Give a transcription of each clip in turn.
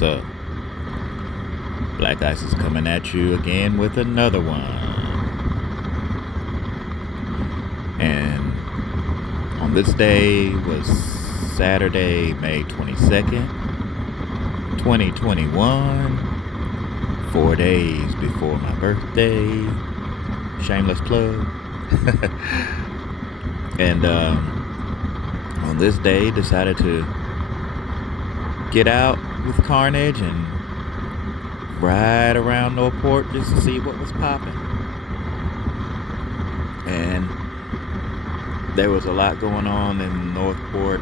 What's up? Black Ice is coming at you again with another one. And on this day was Saturday, May 22nd, 2021. 4 days before my birthday. Shameless plug. And on this day, decided to get out with Carnage and ride around Northport just to see what was poppin'. And there was a lot going on in Northport,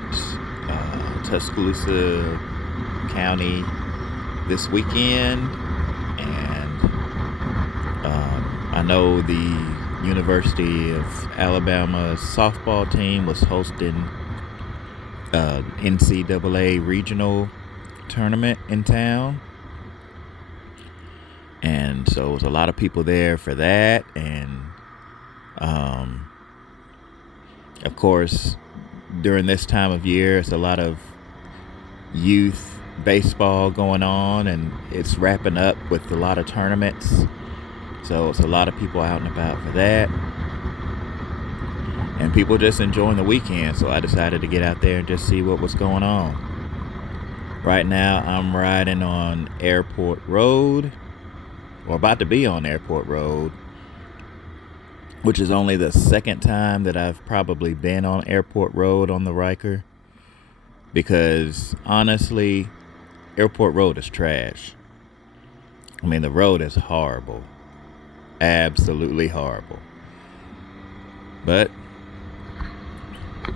Tuscaloosa County this weekend. And I know the University of Alabama softball team was hosting NCAA regional tournament in town, and so it was a lot of people there for that. And of course, during this time of year, it's a lot of youth baseball going on, and it's wrapping up with a lot of tournaments, so it's a lot of people out and about for that, and people just enjoying the weekend. So I decided to get out there and just see what was going on. Right now, I'm riding on Airport Road, or about to be on Airport Road, which is only the second time that I've probably been on Airport Road on the Ryker, because honestly, Airport Road is trash. I mean, the road is horrible. Absolutely horrible. But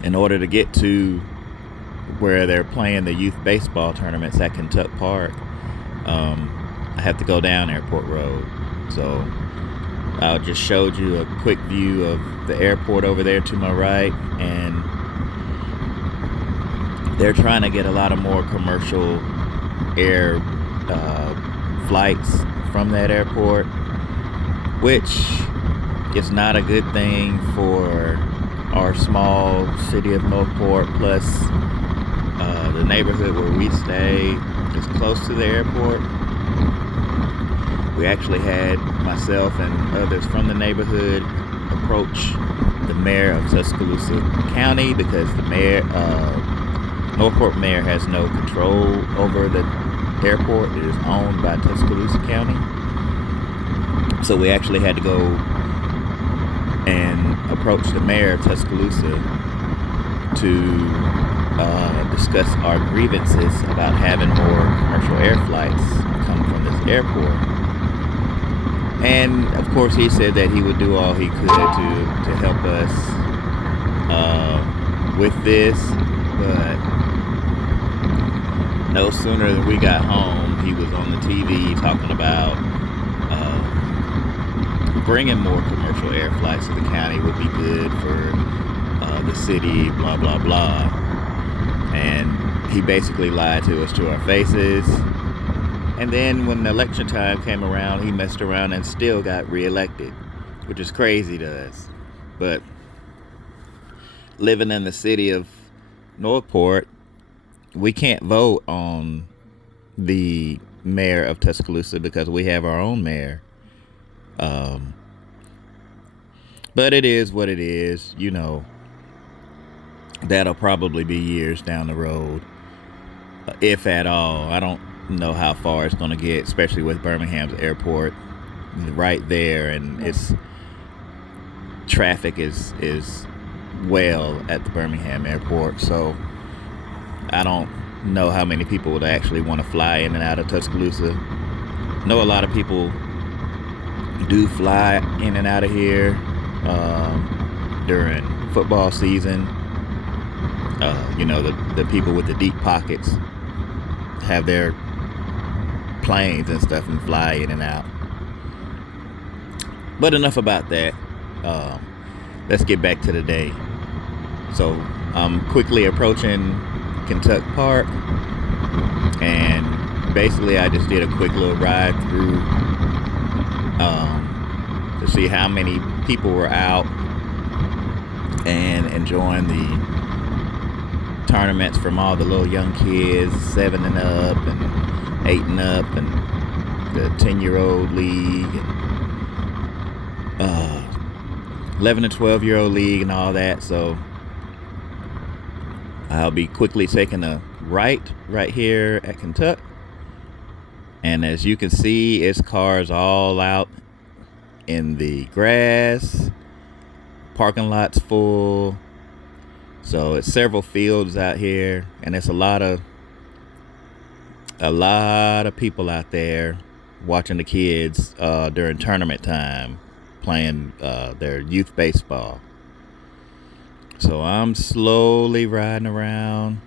in order to get to where they're playing the youth baseball tournaments at Kentucky Park, I have to go down Airport Road. So I just showed you a quick view of the airport over there to my right, and they're trying to get a lot of more commercial air flights from that airport, which is not a good thing for our small city of Northport. Plus, the neighborhood where we stay is close to the airport. We actually had myself and others from the neighborhood approach the mayor of Tuscaloosa County, because the Northport mayor has no control over the airport. It is owned by Tuscaloosa County. So we actually had to go and approach the mayor of Tuscaloosa to discuss our grievances about having more commercial air flights come from this airport. And of course, he said that he would do all he could to help us with this. But no sooner than we got home, he was on the TV talking about bringing more commercial air flights to the county would be good for the city, blah, blah, blah. And he basically lied to us to our faces. And then when the election time came around, he messed around and still got reelected, which is crazy to us. But living in the city of Northport, we can't vote on the mayor of Tuscaloosa because we have our own mayor. But it is what it is. You know, that'll probably be years down the road, if at all. I don't know how far it's going to get, especially with Birmingham's airport right there, and its traffic is well at the Birmingham airport. So I don't know how many people would actually want to fly in and out of Tuscaloosa. I know a lot of people do fly in and out of here during football season. You know, the people with the deep pockets have their planes and stuff and fly in and out. But enough about that. Let's get back to the day. So I'm quickly approaching Kentucky Park, and basically I just did a quick little ride through to see how many people were out and enjoying the tournaments from all the little young kids, 7 and up, and 8 and up, and the 10-year-old league, and 11 and 12-year-old league, and all that. So I'll be quickly taking a right here at Kentucky. And as you can see, it's cars all out in the grass. Parking lot's full. So it's several fields out here, and it's a lot of people out there watching the kids during tournament time, playing their youth baseball. So I'm slowly riding around.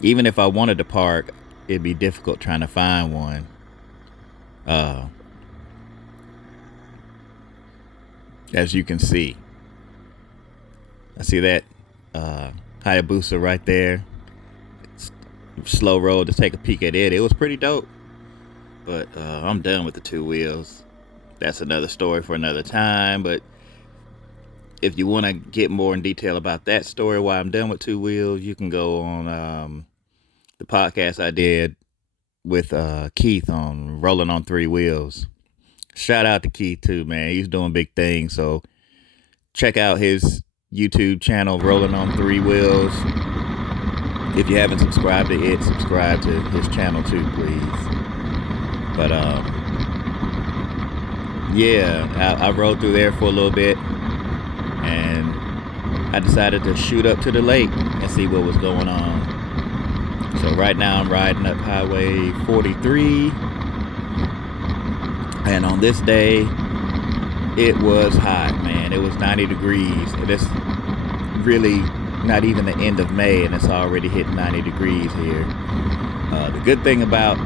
Even if I wanted to park, it'd be difficult trying to find one. As you can see, I see that Hayabusa right there. Slow road to take a peek at it. It was pretty dope. But I'm done with the two wheels. That's another story for another time. But if you want to get more in detail about that story, why I'm done with two wheels, you can go on the podcast I did with Keith on Rolling on Three Wheels. Shout out to Keith too, man. He's doing big things. So check out his YouTube channel, Rolling on Three Wheels. If you haven't subscribed to it, subscribe to his channel too, please. But yeah, I rode through there for a little bit, and I decided to shoot up to the lake and see what was going on. So right now I'm riding up Highway 43, and on this day it was hot, man. It was 90 degrees, and it's really not even the end of May, and it's already hit 90 degrees here. The good thing about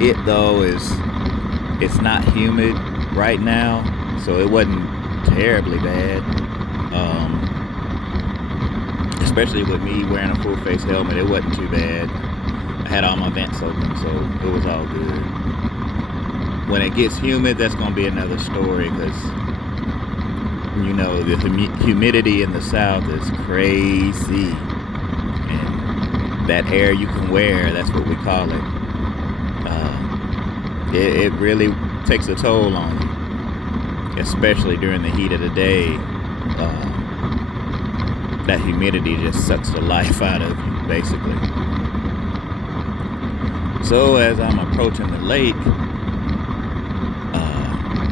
it though is it's not humid right now, so it wasn't terribly bad. Especially with me wearing a full face helmet, it wasn't too bad. I had all my vents open, so it was all good. When it gets humid, that's going to be another story, because you know the humidity in the south is crazy, and that air you can wear, that's what we call it. It really takes a toll on you, especially during the heat of the day. That humidity just sucks the life out of you, basically. So as I'm approaching the lake,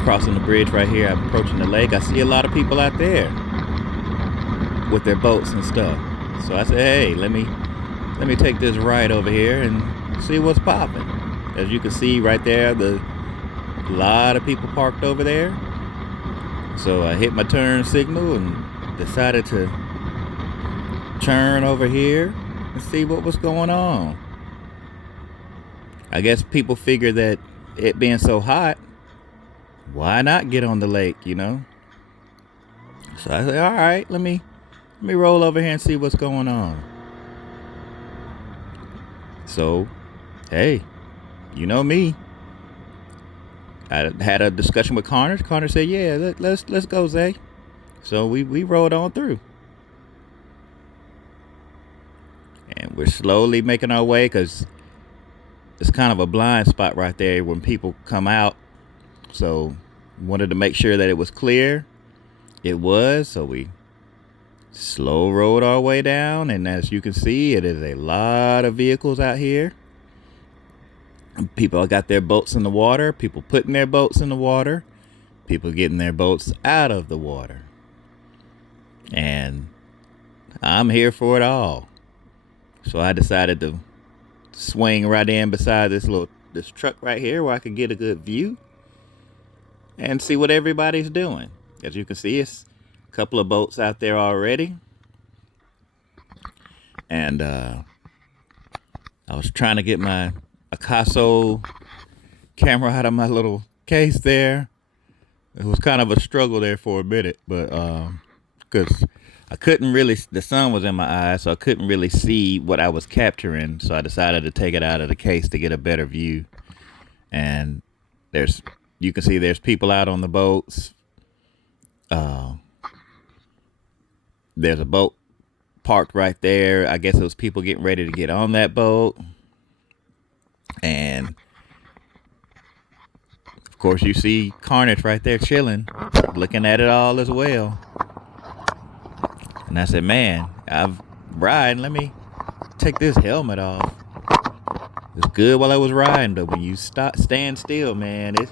crossing the bridge right here, I'm approaching the lake, I see a lot of people out there with their boats and stuff. So I said, hey, let me take this ride over here and see what's popping. As you can see right there, a lot of people parked over there. So I hit my turn signal and decided to turn over here and see what was going on. I guess people figure that it being so hot, why not get on the lake, you know? So I said, all right, let me roll over here and see what's going on. So, hey, you know me. I had a discussion with Connor. Connor said, yeah, let's go, Zay. So we rode on through. And we're slowly making our way, because it's kind of a blind spot right there when people come out. So wanted to make sure that it was clear. It was. So we slow rode our way down. And as you can see, it is a lot of vehicles out here. People got their boats in the water. People putting their boats in the water. People getting their boats out of the water. And I'm here for it all. So I decided to swing right in beside this truck right here, where I could get a good view and see what everybody's doing. As you can see, it's a couple of boats out there already. And I was trying to get my Picasso camera out of my little case there. It was kind of a struggle there for a minute, but because I couldn't really, the sun was in my eyes, so I couldn't really see what I was capturing. So I decided to take it out of the case to get a better view. And you can see there's people out on the boats. There's a boat parked right there. I guess it was people getting ready to get on that boat. And of course you see Carnage right there chilling, looking at it all as well. And I said, man, I've riding, let me take this helmet off. It's good while I was riding, but when you stand still, man, it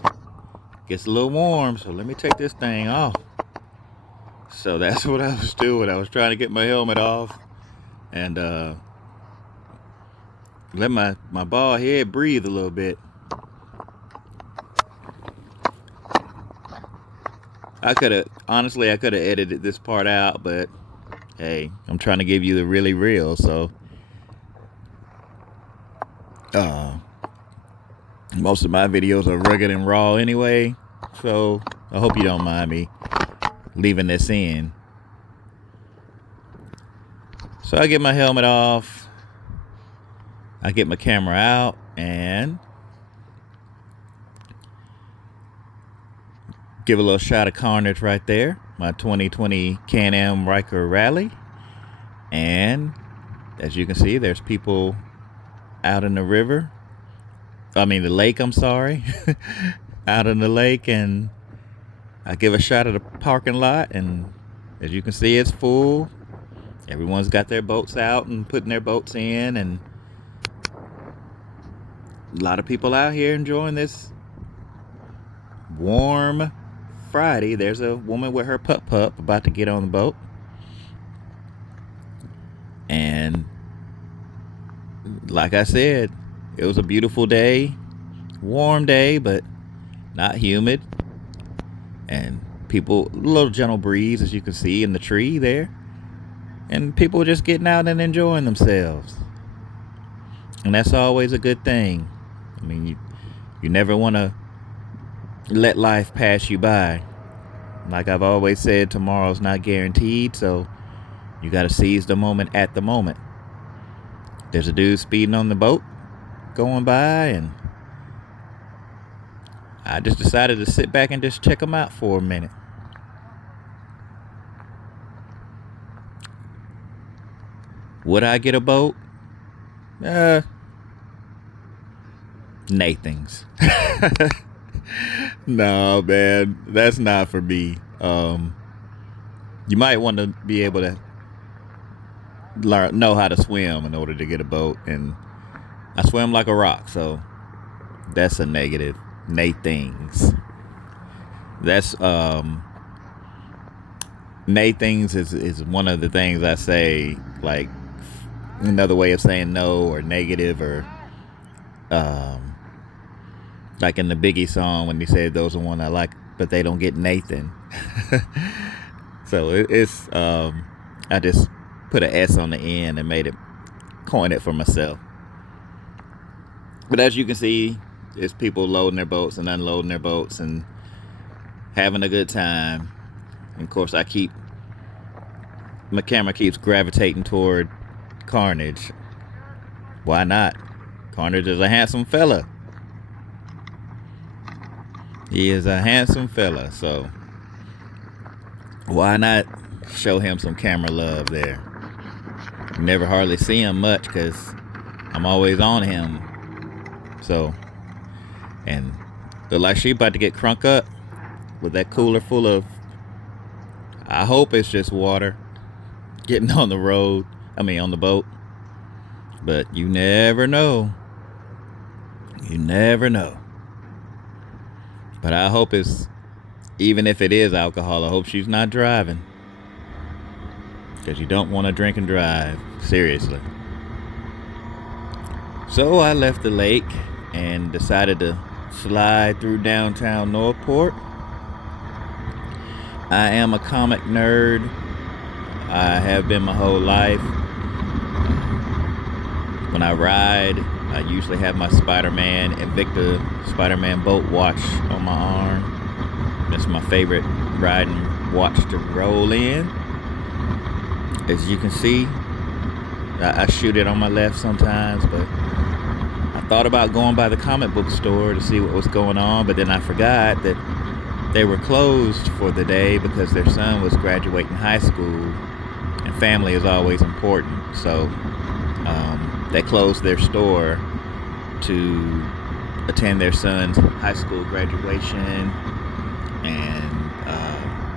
gets a little warm, so let me take this thing off. So that's what I was doing. I was trying to get my helmet off and let my bald head breathe a little bit. I could have edited this part out, but hey, I'm trying to give you the really real, so most of my videos are rugged and raw anyway, so I hope you don't mind me leaving this in. So I get my helmet off, I get my camera out, and give a little shot of Carnage right there, my 2020 Am Ryker rally. And as you can see, there's people out in the river. I mean the lake, I'm sorry. Out in the lake, and I give a shot of the parking lot, and as you can see, it's full. Everyone's got their boats out and putting their boats in, and a lot of people out here enjoying this warm Friday. There's a woman with her pup about to get on the boat. And like I said, it was a beautiful day, warm day, but not humid. And people, a little gentle breeze, as you can see in the tree there. And people just getting out and enjoying themselves. And that's always a good thing. I mean, you never want to let life pass you by. Like I've always said, tomorrow's not guaranteed, so you got to seize the moment at the moment. There's a dude speeding on the boat going by, and I just decided to sit back and just check him out for a minute. Would I get a boat? Nathan's. No, man, that's not for me. You might want to be able to know how to swim in order to get a boat, and I swim like a rock, so that's a negative. Nathan's. That's Nathan's is one of the things I say, like another way of saying no or negative, or like in the Biggie song when he said those are one I like, but they don't get Nathan. So it's I just put an S on the end and made it, coin it for myself. But as you can see, it's people loading their boats and unloading their boats and having a good time. And of course, my camera keeps gravitating toward Carnage. Why not? Carnage is a handsome fella. He is a handsome fella, so why not show him some camera love there? You never hardly see him much because I'm always on him. So, and look like she about to get crunk up with that cooler full of, I hope it's just water, getting on the road. I mean on the boat. But you never know. You never know. But I hope it's, even if it is alcohol, I hope she's not driving. Because you don't want to drink and drive. Seriously. So I left the lake and decided to slide through downtown Northport. I am a comic nerd. I have been my whole life. When I ride, I usually have my Spider-Man Invicta Spider-Man boat watch on my arm. That's my favorite riding watch to roll in. As you can see, I shoot it on my left sometimes, but I thought about going by the comic book store to see what was going on, but then I forgot that they were closed for the day because their son was graduating high school, and family is always important. So they closed their store to attend their son's high school graduation and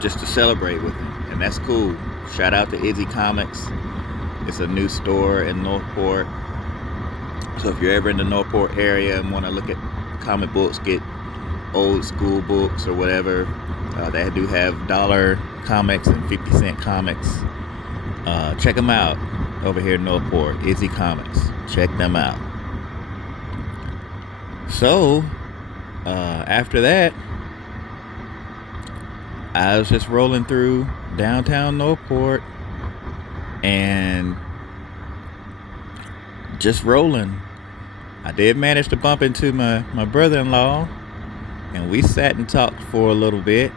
just to celebrate with him. And that's cool. Shout out to Izzy Comics. It's a new store in Northport. So if you're ever in the Northport area and want to look at comic books, get old school books or whatever, they do have dollar comics and 50-cent comics. Check them out over here in Northport. Izzy Comics. Check them out. So after that, I was just rolling through downtown Northport and just rolling. I did manage to bump into my brother-in-law, and we sat and talked for a little bit,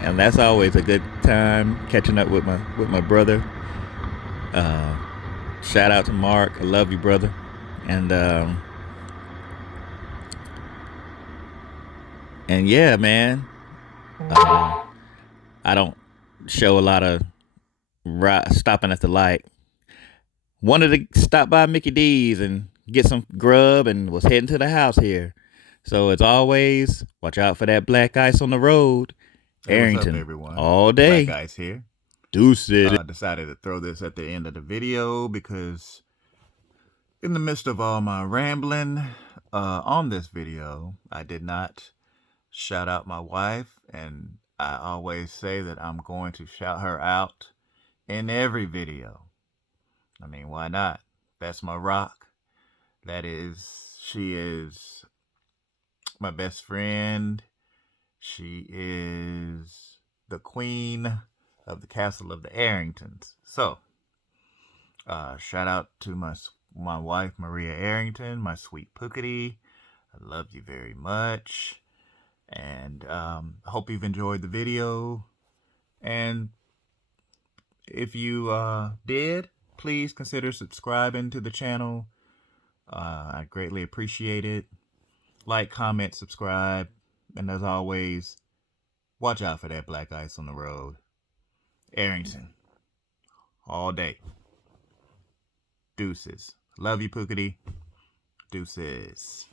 and that's always a good time, catching up with my brother. Shout out to Mark. I love you, brother. And yeah, man, I don't show a lot of stopping at the light. Wanted to stop by Mickey D's and get some grub, and was heading to the house here. So as always, watch out for that black ice on the road. Hey, Arrington, what's up, everyone? all day. Black Ice here. Deuces. I decided to throw this at the end of the video because in the midst of all my rambling on this video, I did not shout out my wife, and I always say that I'm going to shout her out in every video. I mean, why not? That's my rock. She is my best friend. She is the queen of the castle of the Arringtons. So, shout out to my wife, Maria Arrington, my sweet Pookity. I love you very much. And hope you've enjoyed the video. And if you did, please consider subscribing to the channel. I greatly appreciate it. Like, comment, subscribe. And as always, watch out for that black ice on the road. Arrington. All day. Deuces. Love you, Pookity. Deuces.